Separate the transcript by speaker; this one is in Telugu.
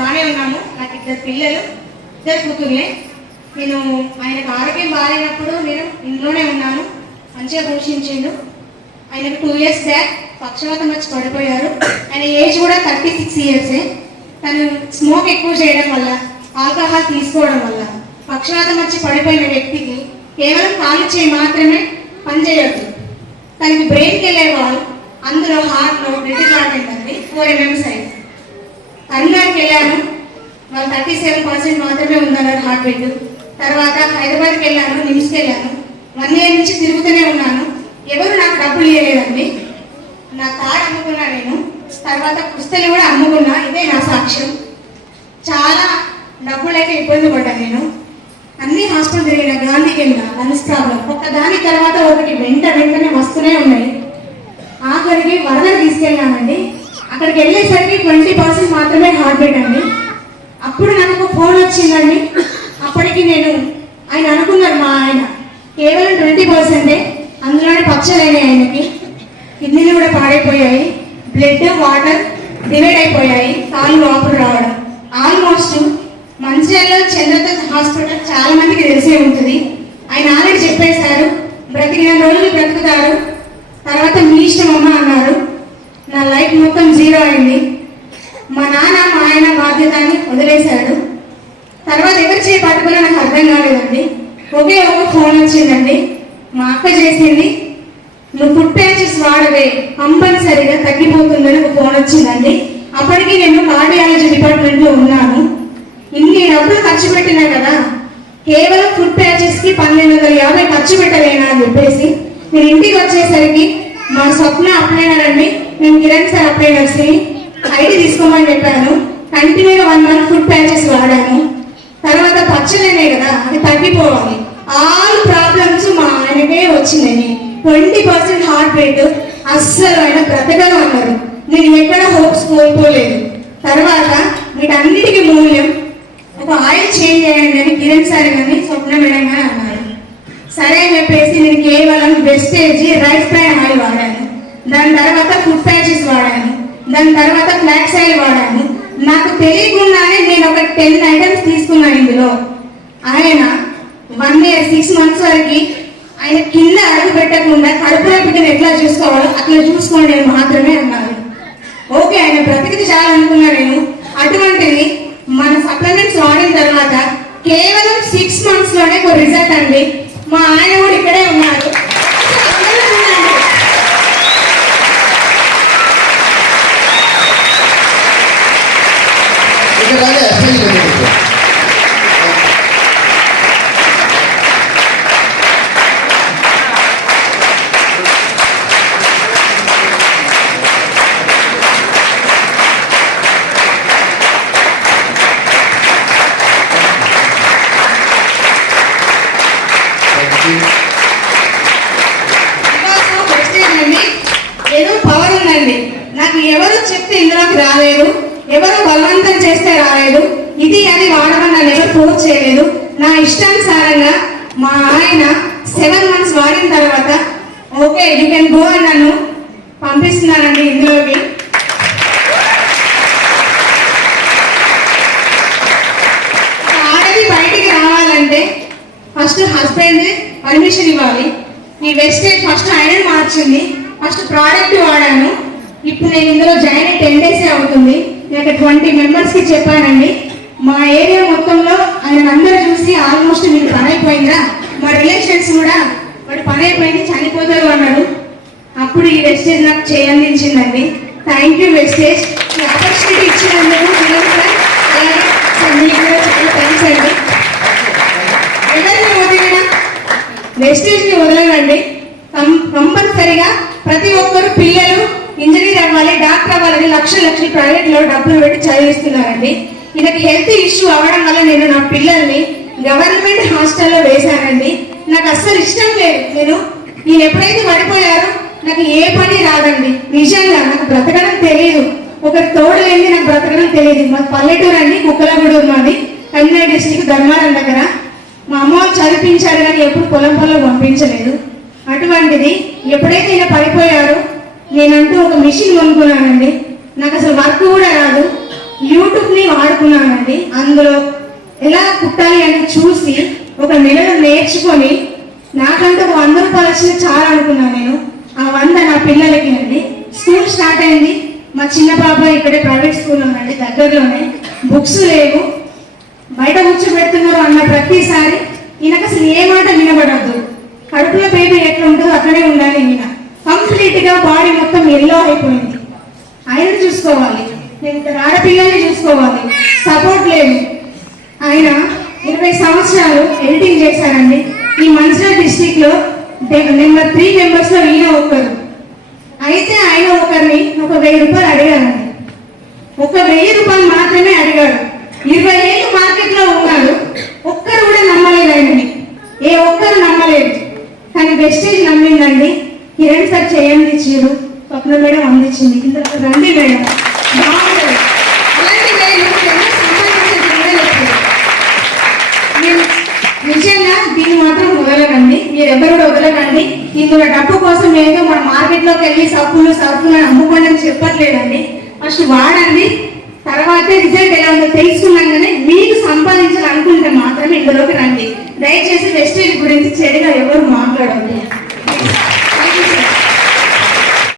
Speaker 1: బాగానే ఉన్నాము. నాకు ఇద్దరు పిల్లలు ఇద్దరు కూతుర్లే. నేను ఆయనకు ఆరోగ్యం బాగాలేనప్పుడు నేను ఇంట్లోనే ఉన్నాను. మంచిగా పోషించిండు. ఆయనకు టూ ఇయర్స్ బ్యాక్ పక్షవాతం వచ్చి పడిపోయారు. ఆయన ఏజ్ కూడా థర్టీ సిక్స్ ఇయర్సే తను స్మోక్ ఎక్కువ చేయడం వల్ల ఆల్కహాల్ తీసుకోవడం వల్ల పక్షవాతం వచ్చి పడిపోయిన వ్యక్తికి కేవలం కాలు చేయి మాత్రమే పనిచేయద్దు తనకి బ్రెయిన్కి వెళ్ళే వాళ్ళు అందులో హార్ట్లో బ్లడ్ క్లాట్ ఏంటండి ఫోర్ ఎంఎం సైజ్ కరీంనగర్కి వెళ్ళాను. వాళ్ళు థర్టీ సెవెన్ పర్సెంట్ మాత్రమే ఉందన్నారు హార్ట్ బీట్ తర్వాత హైదరాబాద్కి వెళ్ళాను నిమ్స్కి వెళ్ళాను. వన్ ఇయర్ నుంచి తిరుగుతూనే ఉన్నాను. ఎవరు నాకు డబ్బులు ఇవ్వలేదండి నా కార్ అమ్ముకున్నా నేను. తర్వాత పుస్తలు కూడా అమ్ముకున్నా. ఇదే నా సాక్ష్యం. చాలా డబ్బులైతే ఇబ్బంది పడ్డాను నేను. అన్ని హాస్పిటల్ తిరిగిన గాంధీ కింద లంగ్స్ ప్రాబ్లం ఒక్క దాని తర్వాత ఒకటి వెంట వెంటనే వస్తూనే ఉన్నాయి. ఆఖరికి వరదలు తీసుకెళ్ళానండి. అక్కడికి వెళ్ళేసరికి ట్వంటీ పర్సెంట్ మాత్రమే హార్ట్ బీట్ అండి. అప్పుడు నాకు ఫోన్ వచ్చిందండి. అప్పటికి నేను ఆయన అనుకున్నారు మా ఆయన. కేవలం ట్వంటీ పర్సెంటే అందులోనే పచ్చలైనాయి ఆయనకి. కిడ్నీలు కూడా పాడైపోయాయి. బ్లడ్ వాటర్ డివైడ్ అయిపోయాయి. కాళ్ళు వాపులు రావడం. ఆల్మోస్ట్ మంచిర్యాలలో చంద్రదత్ హాస్పిటల్ చాలా మందికి తెలిసే ఉంటుంది. ఆయన ఆల్రెడీ చెప్పేశారు బ్రతికిన రోజులు బ్రతుకుతారు. తర్వాత మీ ఇష్టం అమ్మ అన్నారు. నా లైఫ్ మొత్తం జీరో అయింది. మా నాన్న మా ఆయన బాధ్యత అని వదిలేశాడు. తర్వాత ఎవరు చేయి పట్టుకున్నా నాకు అర్థం కాలేదండి. ఒకే ఒక ఫోన్ వచ్చిందండి. మా అక్క చేసింది నువ్వు ఫుడ్ ప్యాచెస్ వాడవే కంపల్సరిగా తగ్గిపోతుందని ఒక ఫోన్ వచ్చిందండి. అప్పటికి నేను కార్డియాలజీ డిపార్ట్మెంట్లో ఉన్నాను. ఇన్ని డబ్బులు ఖర్చు పెట్టినా కదా కేవలం ఫుడ్ ప్యాచెస్కి పన్నెండు వందల యాభై ఖర్చు పెట్టలేనా? అని చెప్పేసి నేను ఇంటికి వచ్చేసరికి మా స్వప్న అప్లైనర్ అండి నేను కిరణ్ సార్ అప్లైనర్స్ ఐడి తీసుకోమని చెప్పాను. కంటిన్యూగా వన్ మంత్ ఫుడ్ ప్యాచెస్ వాడాను. తర్వాత పచ్చలేనే కదా అది తగ్గిపోవాలి. ఆల్ ప్రాబ్లమ్స్ మా ఆయనకే వచ్చిందని ట్వంటీ పర్సెంట్ హార్ట్ రేట్ అస్సలు ఆయన బ్రతకను అన్నారు నేను ఎక్కడ హోప్స్ కోల్పోలేదు. తర్వాత వీటన్నిటికీ మూల్యం ఒక ఆయిల్ చేంజ్ చేయండి అని కిరణ్ సార్ కానీ స్వప్న మేడం అన్నారు. సరే అని చెప్పేసి నేను కేవలం వెస్టేజ్ రైస్ బ్రాన్ ఆయిల్ వాడాను. దాని తర్వాత ఫుడ్ ప్యాచెస్ వాడాను. దాని తర్వాత ఫ్లాక్స్ ఆయిల్ వాడాను. నాకు తెలియకుండానే నేను ఒక టెన్ ఐటమ్స్ తీసుకున్నాను ఇందులో. ఆయన వన్ ఇయర్ సిక్స్ మంత్స్ వరకు ఆయన కింద అడుగు పెట్టకుండా కడుపులో బిడ్డను ఎట్లా చూసుకోవాలో అట్లా చూసుకోండి అని మాత్రమే అన్నారు. ఓకే ఆయన బ్రతికి చాలా అనుకున్నా నేను. అటువంటిది మన సప్లిమెంట్స్ వాడిన తర్వాత కేవలం సిక్స్ మంత్స్లోనే ఒక రిజల్ట్ అండి. మా ఆయన కూడా ఇక్కడే ఉన్నారు అందరూ ఉన్నారు.
Speaker 2: ఇక్కడ రాలే స్టేజ్ మీద కూర్చో. Thank you.
Speaker 1: Because of wastage అండి ఏదో పవర్ ఉందండి నాకు ఎవరు చెప్తే ఇందులోకి రాలేదు. ఎవరు బలవంతం చేస్తే రాలేదు. ఇది అది వాడమని నన్ను ఎవరు ఫోర్స్ చేయలేదు. నా ఇష్టానుసారంగా మా ఆయన సెవెన్ మంత్స్ వాడిన తర్వాత ఓకే యూ కెన్ గో అని నన్ను పంపిస్తున్నానండి ఇందులోకి. ఆడది బయటికి రావాలంటే ఫస్ట్ హస్బెండ్ పర్మిషన్ ఇవ్వాలి. ఈ వెస్టేజ్ ఫస్ట్ ఆయన మార్చింది. ఫస్ట్ ప్రోడక్ట్ వాడాను. ఇప్పుడు నేను ఇందులో జాయిన్ అయ్యి టెన్ డేసే అవుతుంది. నేను ట్వంటీ మెంబర్స్కి చెప్పానండి. మా ఏరియా మొత్తంలో ఆయన అందరూ చూసి ఆల్మోస్ట్ మీకు పని అయిపోయిందా మా రిలేషన్స్ కూడా వాడు పని అయిపోయింది చనిపోతారు అన్నాడు. అప్పుడు ఈ వెస్టేజ్ నాకు చేయందించిందండి థ్యాంక్ యూ వెస్టేజ్ ఈ ఆపర్చునిటీ ఇచ్చినందుకు మీకు కూడా చాలా థ్యాంక్స్ అండి. ఎవరిని వదిలినా వెస్టేజ్ని వదలనండి కంపల్సరిగా ప్రతి ఒక్కరు పిల్లలు అవ్వాలి డాక్టర్ లక్షల లక్ష లక్షలు ప్రైవేట్లో డబ్బులు పెట్టి చదివిస్తున్నారండి. ఈయనకి హెల్త్ ఇష్యూ అవ్వడం వల్ల నేను నా పిల్లల్ని గవర్నమెంట్ హాస్టల్లో వేశానండి. నాకు అస్సలు ఇష్టం లేదు. నేను నేను ఎప్పుడైతే పడిపోయారో నాకు ఏ పని రాదండి. నిజంగా నాకు బ్రతకడం తెలియదు ఒక తోడు లేని నాకు బ్రతకడం తెలియదు మా పల్లెటూరు అండి కుక్కలగూడూరు మాది. కరీంనగర్ డిస్టిక్ ధర్మారం దగ్గర. మా అమ్మ వాళ్ళు చదివించారు కానీ ఎప్పుడు పొలం పొలం పంపించలేదు. అటువంటిది ఎప్పుడైతే ఈయన పడిపోయారో నేనంటూ ఒక మిషన్ కొనుక్కున్నానండి. నాకు అసలు వర్క్ కూడా రాదు. యూట్యూబ్ని వాడుకున్నానండి. అందులో ఎలా కుట్టాలి అని చూసి ఒక నెలలో నేర్చుకొని నాకంటూ ఒక వంద రూపాయలు వచ్చింది చాలా అనుకున్నాను నేను. ఆ వంద నా పిల్లలకి అండి. స్కూల్ స్టార్ట్ అయింది. మా చిన్న పాప ఇక్కడే ప్రైవేట్ స్కూల్ ఉందండి దగ్గరలోనే. బుక్స్ లేవు. బయట కూర్చోబెడుతున్నారు అన్న ప్రతిసారి ఈయనకు అసలు ఏ మాట వినబడద్దు కడుపులో పేపర్ ఎట్లా ఉంటుందో అక్కడే ఉండాలి ఈయన. కంప్లీట్గా బాడీ మొత్తం ఎల్లో అయిపోయింది. ఆయన చూసుకోవాలి. నేను ఇక్కడ ఆడపిల్లల్ని చూసుకోవాలి. సపోర్ట్ లేదు. ఆయన ఇరవై సంవత్సరాలు ఎడిటింగ్ చేశారండి. ఈ మంచిర్యాల డిస్టిక్లో నెంబర్ త్రీ మెంబర్స్లో ఈయన ఒకరు అయితే ఆయన ఒకరిని ఒక వెయ్యి రూపాయలు అడిగారండి. ఒక వెయ్యి రూపాయలు మాత్రమే అడిగాడు ఇరవై ఏళ్ళు మార్కెట్లో ఉన్నాడు ఒక్కరు కూడా నమ్మలేదు ఆయనని. ఏ ఒక్కరు నమ్మలేదు. కానీ వెస్టేజ్ నమ్మిందండి. కిరణ్ సార్ చేయండి చీరు స్వప్న మేడం అందించింది. ఇంత రండి మేడం. నిజంగా దీన్ని మాత్రం వదలకండి. మీరు ఎవరు కూడా వదలకండి. ఇందులో డబ్బు కోసం ఏదో మన మార్కెట్లోకి వెళ్ళి సబ్బులు సబ్బులు అని అమ్ముకోండి అని చెప్పట్లేదండి. ఫస్ట్ వాడండి. తర్వాతే రిజల్ట్ ఎలా ఉందో తెలుసుకున్నాకనే మీకు సంపాదించాలనుకుంటే మాత్రమే ఇందులోకి రండి. దయచేసి వెస్టేజ్ గురించి చెడుగా ఎవరు మాట్లాడండి